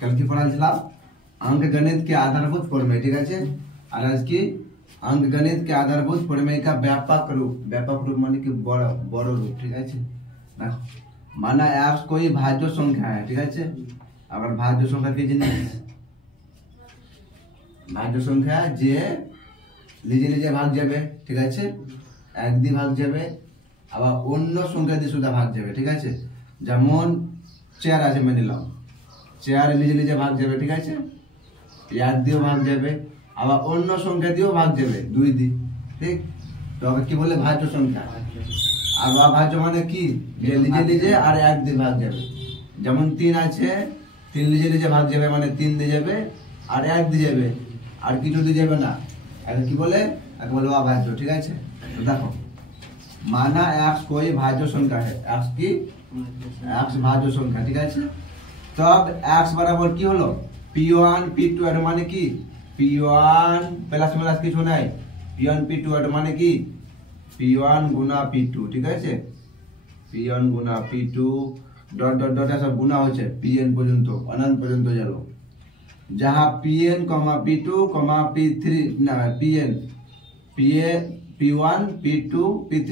कल की पढ़ाছিলাম अंक गणित के आधारभूत प्रमेय, ठीक है। और आज की अंक गणित के आधारभूत प्रमेय का व्यापक रूप माने कि बड़ रूप, ठीक है। माना x कोई भाज्य संख्या है, ठीक है। अगर भाज्य संख्या की जिनिस भाज्য সংখ্যা যে নিজে নিজে ভাগ যাবে, ঠিক আছে, এক দিয়ে ভাগ যাবে, আবার অন্য সংখ্যা দিয়ে সুদা ভাগ যাবে, ঠিক আছে। যেমন চেয়ার আছে, মেনে নিলাম চেয়ার নিজে নিজে ভাগ যাবে, ঠিক আছে, এক দিয়েও ভাগ যাবে, আবার অন্য সংখ্যা দিয়েও ভাগ যাবে, দুই দিয়ে, ঠিক। তো কি বলে ভাজ্য সংখ্যা। আর অভাজ্য মানে কি, যে নিজে নিজে আর এক দিয়ে ভাগ যাবে। যেমন 3 আছে, 3 নিজে নিজে ভাগ যাবে মানে 3 দিয়ে যাবে আর এক দিয়ে যাবে, আর কিছু দিয়ে যাবে না, আর কি বলে বলে অভাজ্য, ঠিক আছে। তো দেখো माना x कोई भाज्य संख्या है, x की x भाज्य संख्या, ठीक है। तब x बराबर की हलो p1 p2 এর মানে কি p1 প্লাস প্লাস কিছু নাই, p1 p2 এর মানে কি p1 গুণা p2, ঠিক আছে। p1 গুণা p2 ডট ডট ডট সব গুণা হচ্ছে pn পর্যন্ত, অনন্ত পর্যন্ত গেল। जहाँ pn, p2, p3 না pn p1 p2 p3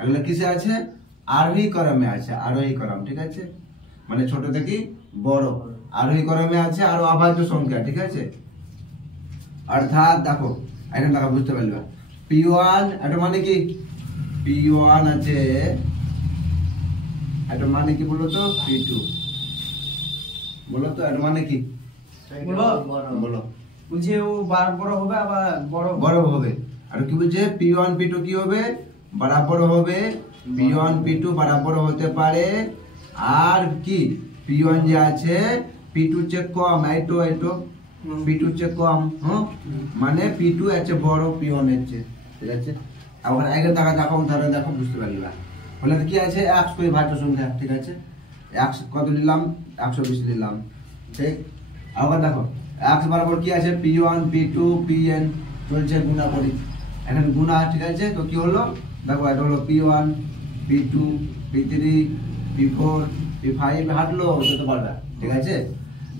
এগুলো কিসে আছে, আরোহী ক্রমে আছে, আরোহী ক্রম, ঠিক আছে। মানে ছোট থেকে বড় আরোহী ক্রমে আছে, আর অভাজ্য সংখ্যা, ঠিক আছে। অর্থাৎ দেখো এখানে দেখো বুঝতে পারবে p1 এটা মানে কি p1 আছে, এটা মানে কি বলো তো p2, বলো তো এটা মানে কি বলো। বুঝে ও বড় হবে আবার বড় হবে। আর কি বলছে p1 p2 কি হবে, বরাবর হবে। p1 p2 বরাবর হতে পারে, আর কি p1 যে আছে p2 চেয়ে কম, এইটো p2 চেয়ে কম, মানে p2 আছে বড় p1 এর চেয়ে, ঠিক আছে। আবার আগে দেখো উদাহরণ দেখো বুঝতে পারবা। বলে কি আছে x কোই ভাজ্য সংখ্যা, ঠিক আছে। x কত নিলাম 120 নিলাম, ঠিক। আবার দেখো x বরাবর কি আছে p1 p2 pn চলছে গুণা করি, এখন গুণা, ঠিক আছে। তো কি হলো দেখো এটা হলো p1 p2 p3 p4 p5 হাঁটলো যেতে পারবে, ঠিক আছে।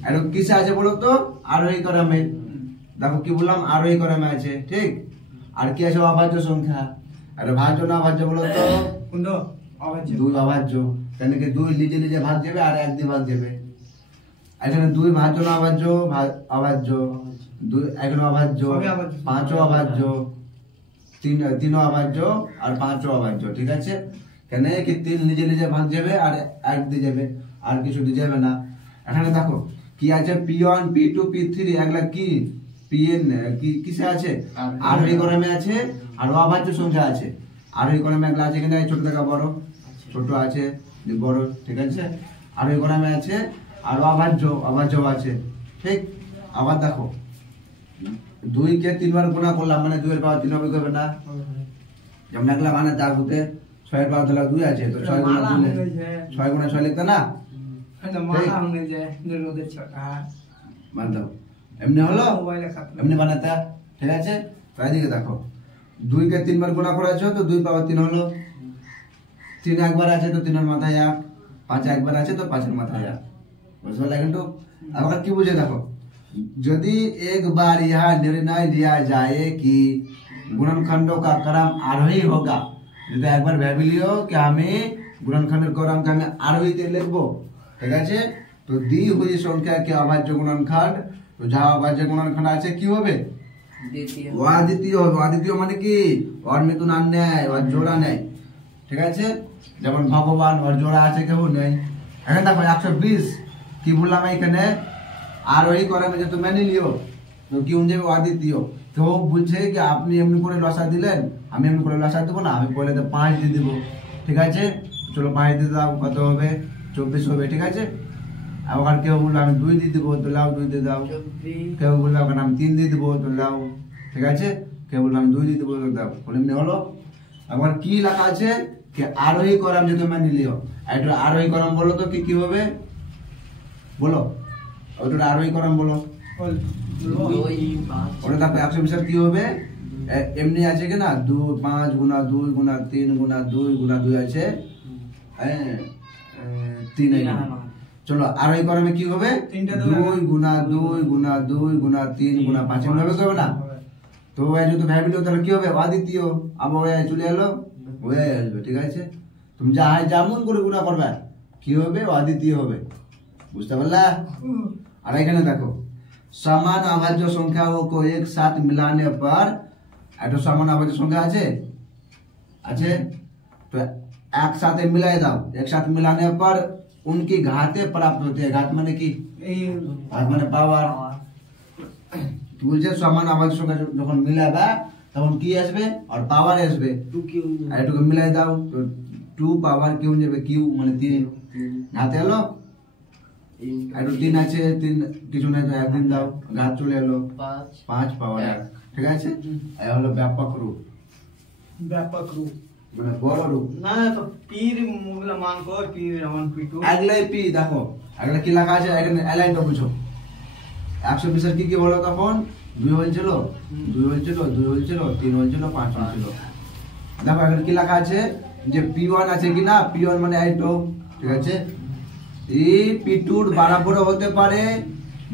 এটা কিসে আছে বলো তো আরোহী ক্রমে। দেখো কি বললাম আরোহী ক্রমে আছে, ঠিক। আর কি আছে অভাজ্য সংখ্যা। আর ভাজ্য না অভাজ্য বলো তো কোনটা অভাজ্য, দুই অভাজ্য, কেন কি দুই নিজে নিজে ভাগ যাবে আর এক দিয়ে ভাগ যাবে। এখানে দুই ভাজ্য না অভাজ্য, অভাজ্য, দুই এখানে অভাজ্য, পাঁচও অভাজ্য, তিন অভাজ্য আর পাঁচও অভাজ্য, ঠিক আছে। কেন কি 3 নিজে নিজে ভাগ যাবে আর এক দিয়ে যাবে, আর কিছু দিয়ে যাবে না। এখানে দেখো কি আছে p1 p2 p3 এগুলা কি pn কি কিসে আছে, আরোহী ক্রমে আছে, আর অভাজ্য সংখ্যা আছে। আরোহী ক্রমে এগুলা আছে কিনা ছোট থেকে বড়, ছোট আছে বড়, ঠিক আছে। আরোহী ক্রমে আছে আর অভাজ্য আছে, ঠিক। আবার দেখো 2 কে 3 বার গুণা করলাম মানে 2 এর পাওয়ার 3 হবে, করবে না। যেমন একলা মানে তার হতে 6 এর পাওয়ার তাহলে 2 আছে, তো 6 গুণা 6 গুণা 6 লিখতে না, এটা মালা হয়ে যায় নিরোধের ছটা মান দাও। এমনি হলো এমনি বানাতে, ঠিক আছে। তো এদিকে দেখো 2 কে 3 বার গুণা করেছো তো 2 পাওয়ার 3 হলো। 3 একবার আছে তো 3 এর মাথায় 1, 5 একবার আছে তো 5 এর মাথায় 1, বুঝতে পারলে। কিন্তু আবার কি বুঝে দেখো यदि एक बार यह निर्णय लिया जाए कि गुणनखंडों का क्रम आरोही होगा, यदि एक बार भाव लियो कि हमें गुणनखंड क्रम का हमें आरोही ते लिखबो, ठीक है। तो दी हुई संख्या के अभाज्य गुणनखंड, तो जहाँ अभाज्य गुणनखंड আছে কি হবে অদ্বিতীয় হবে। অদ্বিতীয় মানে কি ওর মিতুন আর নেই, ওর জোড়া নেই, ঠিক আছে। যেমন ভগবান ওর জোড়া আছে কেউ নেই। এখানে দেখো 120 কি বললাম এখানে আরোহী ক্রমে যে তুমি মেনে লিও তো কি হয়ে যাবে অদ্বিতীয়। তো বলছে কি আপনি এমনি করে লসা দিলেন, আমি এমনি করে লসা দেবো না, আমি বলে 5 দিয়ে দিব, ঠিক আছে। চলো 5 দিয়ে দাও, কত হবে 24 হবে, ঠিক আছে। আবার কেউ বললো আমি 2 দিয়ে দেবো, তো লাও 2 দিয়ে দাও। কেউ বললো আমি 3 দিয়ে দেবো, তো লাও, ঠিক আছে। কেউ বললো আমি 2 দিয়ে দেবো, তো দাও। এমনি হলো। আবার কি লেখা আছে कि आरोही क्रम जो तुम मान लियो, এটা আরোহী ক্রম বলো তো কি কি হবে বলো, ওটা আরোহী ক্রম বলো। ওটা দেখো 120 কি হবে এমনি আছে কি না 2 5 গুণা 2 গুণা 3 গুণা 2 গুণা 2 আছে 3 এ চলো আর এই কর্মে কি হবে তিনটা 2 গুণা 2 গুণা 2 গুণা 3 গুণা 5 এমন ভাবে করবে না তো এই যদি ভ্যারিয়েবল তাহলে কি হবে অদ্বিতীয় আবার ওই চলে এলো হয়ে আসবে ঠিক আছে তুমি যেমন করে গুণা করবে কি হবে অদ্বিতীয় হবে বুঝতে পারলা আর এখানে দেখো समान अभाज्य संख्याओं को एक साथ मिलाने पर একটা समान अभाज्य संख्या আছে तो एक साथ मिलाए दाओ एक साथ मिलाने पर उनकी घातें प्राप्त होती है घात माने की এই ঘাত মানে পাওয়ার তো বলছে সমান अभाज्य संख्या যখন মিলাবা তখন কি আসবে আর পাওয়ার আসবে আর এটাকে মিলাই দাও তো 2 পাওয়ার কিউ যাবে কিউ মানে 3 ঘাতে এলো আর 3 আছে 3 কিছু না তো একদিন দাও ঘাত চলে এলো 5 পাওয়ার 1 ঠিক আছে এই হলো ব্যাপক রূপ ব্যাপক রূপ মানে বড় রূপ না তো পীর মুগলা মান কো পীর রমান পিটু আগলাই পি দেখো আগলা কি লেখা আছে এখানে অ্যালাইনটা বুঝো 120 এর কি বলো তখন 2 হয়েছিল 2 হয়েছিল 2 হয়েছিল 3 হয়েছিল 5 হয়েছিল দেখো এখানে কি লেখা আছে যে p1 আছে কি না p1 মানে আইটো ঠিক আছে এই p2 বরাবর হতে পারে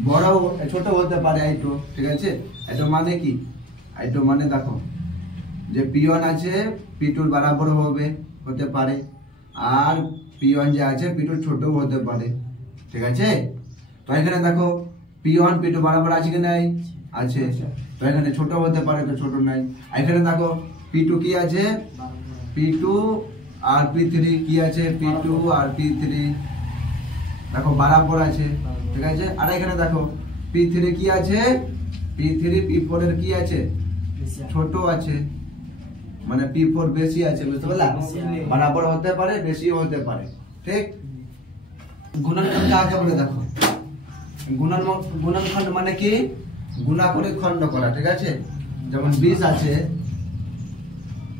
বড় ছোট হতে পারে আইটো ঠিক আছে এটা মানে কি আইটো মানে দেখো যে p1 আছে p2 বরাবর হবে হতে পারে আর p1 যে আছে p2 ছোট হতে পারে ঠিক আছে তো এখানে দেখো p1 p2 বরাবর আছে কি নাই আছে তো এখানে ছোট হতে পারে তো ছোট নাই এখানে দেখো p2 কি আছে p2 আর p3 কি আছে p2 আর p3 দেখো বরাবর আছে ঠিক আছে আর এখানে দেখো p3 কি আছে p3 p4 এর কি আছে ছোট আছে মানে p4 বেশি আছে বুঝতে পারলা বরাবর হতে পারে বেশি হতে পারে ঠিক গুণনখণ্ড কাকে বলে দেখো গুণনখণ্ড মানে কি গুণা করে খণ্ড করা ঠিক আছে যেমন 20 আছে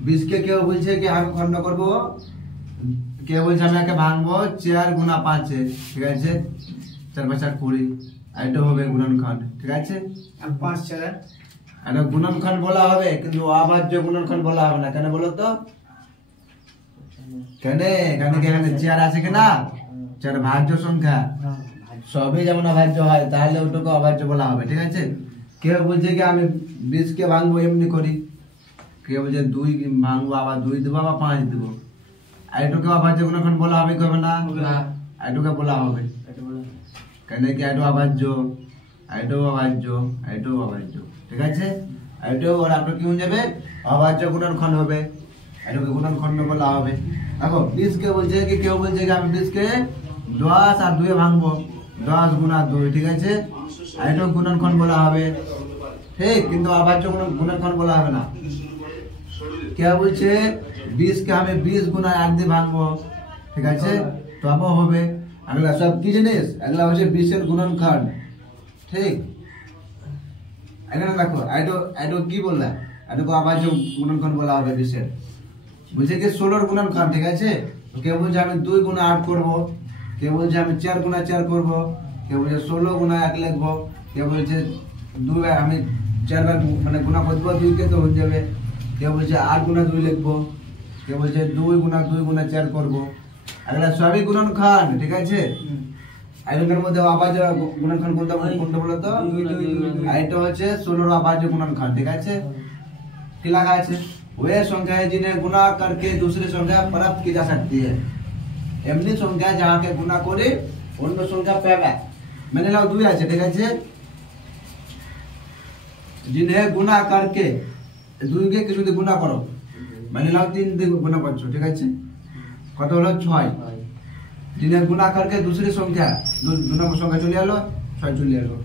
20 কে কেউ বলছে কি আমি খণ্ড করব কেউ বলছে আমি একে ভাঙবো 4 গুণা 5 ঠিক আছে 4 5 20 এটা হবে গুণনখণ্ড ঠিক আছে আর 5 4 এটা গুণনখণ্ড বলা হবে কিন্তু অভাজ্য গুণনখণ্ড বলা হবে না কেন বলো তো কেন এখানে 4 আছে কি না 4 ভাজ্য সংখ্যা সবই যেমন অভাজ্য হয় তাহলে ওটাকে অভাজ্য বলা হবে ঠিক আছে কেউ বলছে কি আমি 20 কে ভাঙবো এমনি করি কেউ বলছে 2 ভাঙবো আবার 2 দেবো আবার 5 দেবো এটাকে অভাজ্য গুণনখণ্ড বলা হবে কবে না এটাকে বলা হবে কেন কি এটা অভাজ্য এটাও অভাজ্য এটাও অভাজ্য ঠিক আছে এটাও আর আপনার কি হয়ে যাবে অভাজ্য গুণনখণ্ড হবে এটাকে গুণনখণ্ড বলা হবে দেখো 20 কে বলছে কি কেউ বলছে কি আমি 20 কে 10 আর 2 এ ভাঙবো 10 গুণা 2 ঠিক আছে এটাও গুণনখণ্ড বলা হবে ঠিক কিন্তু অভাজ্য গুণনখণ্ড বলা হবে না কে বলছে 20 কে আমি 20 গুণা 1 দিয়ে ভাঙবো ঠিক আছে তবে হবে আগলা সব কি জিনিস আগলা হচ্ছে 20 এর গুণনখণ্ড ঠিক এখানে দেখো এটো কি বললা এটাকে অভাজ্য গুণনখণ্ড বলা হবে 20 এর বলছে কি 16 এর গুণনখণ্ড ঠিক আছে কে বলছে আমি 2 গুণা 8 করব কে বলছে আমি 4 গুণা 4 করব কে বলছে 16 গুণা 1 লিখবো কে বলছে 2 আমি 4 বার মানে গুণা করব 2 কে তো হয়ে যাবে কে বলছে 8 গুণা 2 লিখবো কে বলছে 2 গুণা 4 করব আগলা সবই গুণনখণ্ড ঠিক আছে আইনের মধ্যে অভাজ্য গুণনখণ্ড কোনটা বলো তো এটা হচ্ছে 16 অভাज्य गुणनखंड ठीक है কি লেখা আছে वे संख्या है जिन्हें गुणा करके दूसरी संख्या प्राप्त की जा सकती है এমনি সংখ্যা যাকে গুণা করে অন্য সংখ্যা পাবে মানে নাও 2 আছে ঠিক আছে जिन्हें गुणा करके 2 কে কিছু দিয়ে গুণা করো মানে নাও 3 দিয়ে গুণা করছো ঠিক আছে কত হলো 6 जिन्हें गुणा करके दूसरी संख्या दो नंबर संख्या चले आलो 6 चले आलो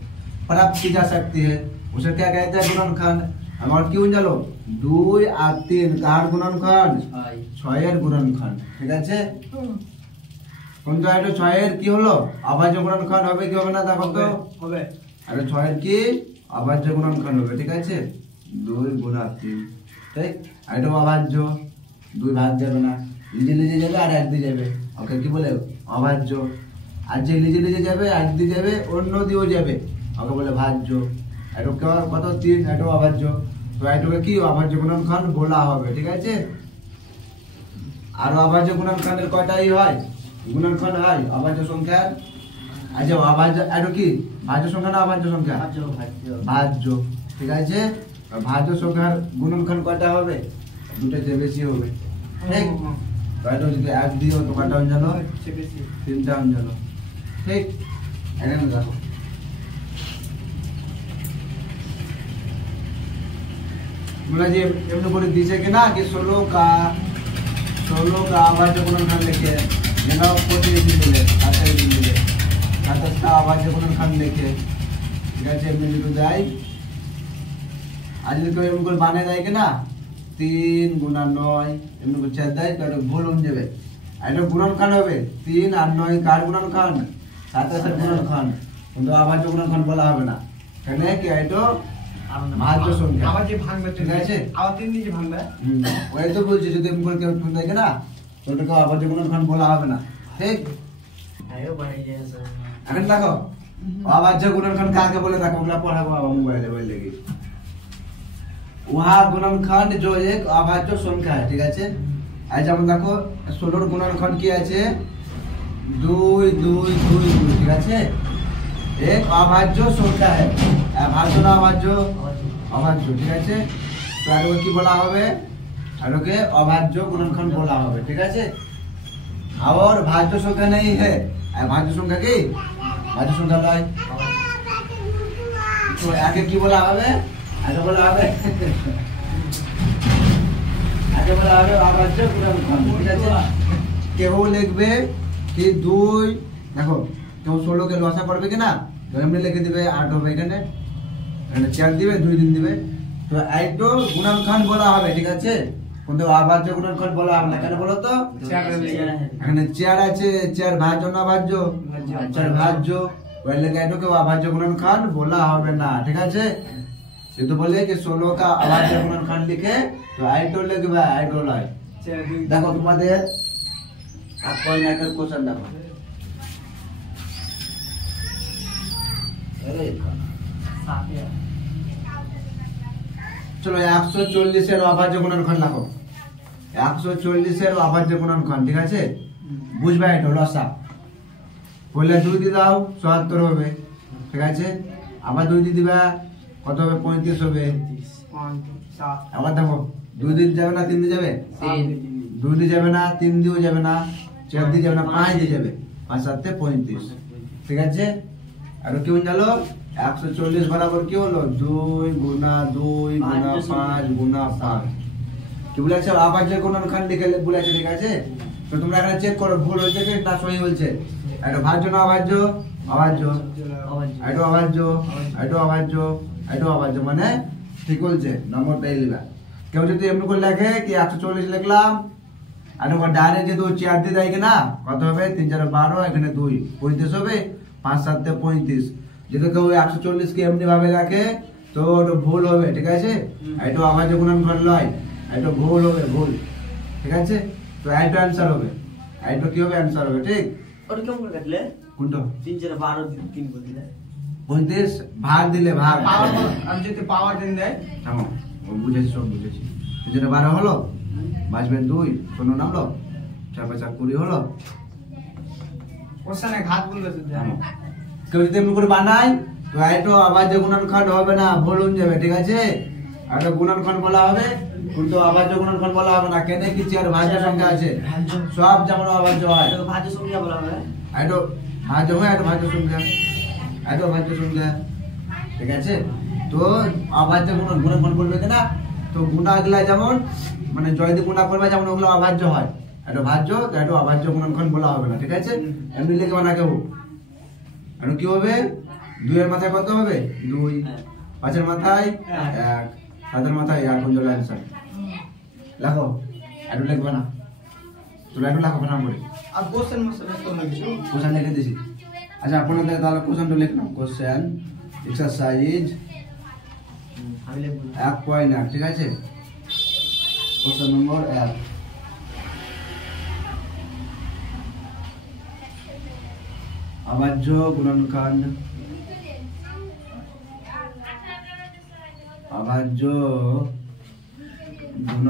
प्राप्त की जा सकती है उसे क्या कहते हैं गुणनखंड আমার কি হয়ে গেল 2 আর 3 কার গুণনখণ্ড 6 এর গুণনখণ্ড ঠিক আছে কোনটা এটা 6 এর কি হলো অভাজ্য গুণনখণ্ড হবে কি হবে না দেখো তো হবে আর 6 এর কি অভাজ্য গুণনখণ্ড হবে ঠিক আছে 2 গুণ 3 ঠিক এটা অভাজ্য 2 ভাগ যাবে না নিজে যাবে আর 1 দিয়ে যাবে ওকে কি বলে অভাজ্য আর যে নিজে যাবে 1 দিয়ে যাবে অন্য দিয়েও যাবে ওকে বলে ভাজ্য এটা কত 3 এটা অভাজ্য তো এটাকে কি অভাজ্য গুণনখণ্ড বলা হবে ঠিক আছে আর অভাজ্য গুণনখণ্ডের কয়টাই হয় গুণনখণ্ড হয় অভাজ্য সংখ্যার আচ্ছা অভাজ্য এটা কি ভাজ্য সংখ্যা না অভাজ্য সংখ্যা? ভাজ্য। ঠিক আছে, আর ভাজ্য সংখ্যার গুণনখণ্ড কয়টা হবে? দুটোতে বেশি হবে। ঠিক, তো এটা যদি এক দিও তো কয়টা হয়ে গেল? তিনটা হয়ে গেল। ঠিক, এখানে দেখো बोला जी एमने बोले दिसे के ना कि 16 का अभाज्य गुणनखंड लिखे जेना कोटी दिन मिले 28 दिन मिले 27 का अभाज्य गुणनखंड लिखे। ठीक है, एमने लिखो जाए आज लिखो एमने बाने जाए के ना 3 गुना 9 एमने को छेद जाए तो এটা ভুল হয়ে যাবে। এটা গুণনখণ্ড হবে 3 আর 9 কার গুণনখণ্ড? 27 এর গুণনখণ্ড, কিন্তু अभाज्य गुणनखंड বলা হবে না। কেন কি এটা ভাজ্য সংখ্যা আবার যে ভাঙবে ঠিক আছে, আবার 3 দিয়ে ভাঙবে। ওই তো বলছি যদি এমন কেউ ভুল থাকে না তো ওটাকে अभाज्य गुणनखंड বলা হবে না। ঠিক, এখন দেখো अभाज्य गुणनखंड কাকে বলে দেখো, আমরা পড়াবো আবার মোবাইলে বলে কি वहाँ गुणनखंड जो एक अभाज्य संख्या है। ठीक আছে, এই যেমন দেখো 16 এর গুণনখণ্ড কি আছে? 2 2 2 2। ঠিক আছে, एक अभाज्य संख्या है, भाज्য না अभाज्য? अभाज्য। ठीक আছে, তো এটাকে কি বলা হবে? এটাকে अभाज्य गुणनखंड বলা হবে। ঠিক আছে, और भाज्य संख्या नहीं है, भाज्य संख्या की भाज्य संख्या নয়, তো একে কি বলা হবে? একে বলা হবে अभाज्य गुणनखंड। ঠিক আছে, কেউ লিখবে কি 2 দেখো কেউ 16 কে লসা করবে কি না, তো এমনি লিখে দিবে 8 হবে, এখানে 4 দিবে 2 দিন দিবে, তো এইটো গুণনখণ্ড বলা হবে। ঠিক আছে, কিন্তু अभाज्य गुणनखंड বলা হবে না। কেন বলো তো? এখানে 4 আছে, 4 ভাজ্য না অভাজ্য? 4 ভাজ্য, ওই লেগে এটাকে अभाज्य गुणनखंड বলা হবে না। ঠিক আছে, সে তো বলে कि 16 का अभाज्य गुणनखंड लिखे तो এইটো লিখবে, এইটো নয়। দেখো তোমাদের আর কোন একটা কোশ্চেন দেখো, চলো 140 এর अभाज्य गुणनखंड লিখো। 140 এর अभाज्य गुणनखंड। ঠিক আছে, বুঝবে এটা লসা বলে 2 দিয়ে দাও 74 হবে। ঠিক আছে, আবার 2 দিয়ে দিবা কত হবে? 35 হবে। আবার দেখো 2 দিন যাবে না 3 দিয়ে যাবে? 2 দিয়ে যাবে না, 3 দিয়েও যাবে না, 4 দিয়ে যাবে না, 5 দিয়ে যাবে, 5 7 35। ঠিক আছে, আর কি হয়ে গেল? 140 বরাবর কি হলো? 2 গুণা 2 গুণা 5 গুণা 5। কি বলেছে? अभाज्य गुणनखंड লিখে বলেছে। ঠিক আছে, তো তোমরা এখানে চেক করো ভুল হয়েছে কি না সহি হয়েছে। এটা ভাজ্য না অভাজ্য? অভাজ্য। এটা অভাজ্য, এটা অভাজ্য, এটা অভাজ্য, মানে ঠিক বলছে, নম্বরটাই লিখবা। কেউ যদি এমনি করে লেখে কি 140 লিখলাম আর ওখানে ডাইরেক্ট যেহেতু 4 দিয়ে দেয় কিনা কত হবে? 3 4 12, এখানে 2 35 হবে, 5 7 35। যদি কেউ 140 কে এমনি ভাবে রাখে তো ওটা ভুল হবে। ঠিক আছে, এটা अभाज्य गुणनखंड নয়, এটা ভুল হবে, ভুল। ঠিক আছে, তো এটা आंसर হবে, এটা কি হবে? आंसर হবে। ঠিক, ওটা কেমন করে কাটলে? কোনটা? 3 4 12 3 করে দিলে 35 ভাগ দিলে ভাগ পাওয়ার আর যদি পাওয়ার দিন দেয় থামো, ও বুঝেছি, সব বুঝেছি। 3 4 12 হলো, বাঁচবে 2, 15 নামলো, 4 5 20 হলো। কোশ্চেনে ঘাত বলবে তো থামো, কেউ যদি এমনি করে বানায় তো এটা अभाज्य गुणनखंड হবে না, ভুল হয়ে যাবে। ঠিক আছে, এটা গুণনখণ্ড বলা হবে, কিন্তু अभाज्य गुणनखंड বলা হবে না। কেন কি 4 ভাজ্য সংখ্যা আছে, সব যেমন अभाज्य হয়। এটা ভাজ্য সংখ্যা বলা হবে। এটা ভাজ্য হয়, এটা ভাজ্য সংখ্যা, এটা ভাজ্য সংখ্যা। ঠিক আছে, তো अभाज्य गुणनखंड বলবে না, তো গুণাগুলা যেমন মানে জয় দিয়ে গুণা করবে যেমন ওগুলো अभाज्य হয়, এটা ভাজ্য, তো এটা अभाज्य गुणनखंड বলা হবে না। ঠিক আছে, এমনি লিখবে না কেউ। আর কি হবে? 2 এর মাথায় কত হবে? 2, 5 এর মাথায় 1, 7 এর মাথায় 1 কোন জন্য आंसर লেখো। এটা লিখবে না, তো এটা লেখো ফটাফট করে। আর কোশ্চেন মসলে তো না কিছু কোশ্চেন লিখে দিছি। আচ্ছা আপনাদের তাহলে কোশ্চেনটা লিখ নাও। কোশ্চেন এক্সারসাইজ আমি লিখব 1.8। ঠিক আছে, কোশ্চেন নম্বর 1, अभाज्य गुणनखंड, अभाज्य